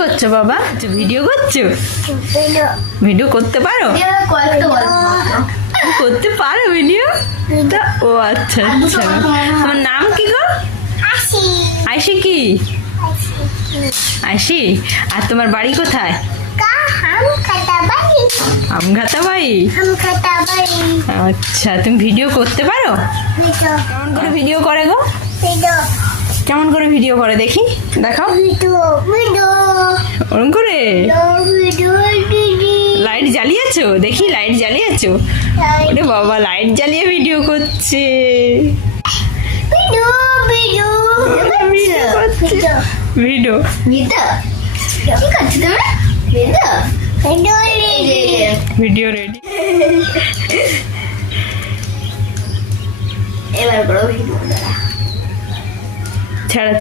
করছো বাবা? ভিডিও করছো? ভিডিও করতে পারো? করতে পারো ভিডিও? ও আচ্ছা আচ্ছা। তোমার নাম কি গো? আইসি কি? আইসি। আর তোমার বাড়ি কোথায়? আমঘাতা বাড়ি। আচ্ছা, তুমি ভিডিও করতে পারো? কেমন করে ভিডিও করে গো? কেমন করে ভিডিও করে দেখি, দেখাও। ওরকম করে লাইট জ্বালিয়েছো? দেখি লাইট জ্বালিয়েছো? ওরে বাবা, লাইট জ্বালিয়ে ভিডিও করছে। Video video ready. এবার বড় ভিডিও ছাড়া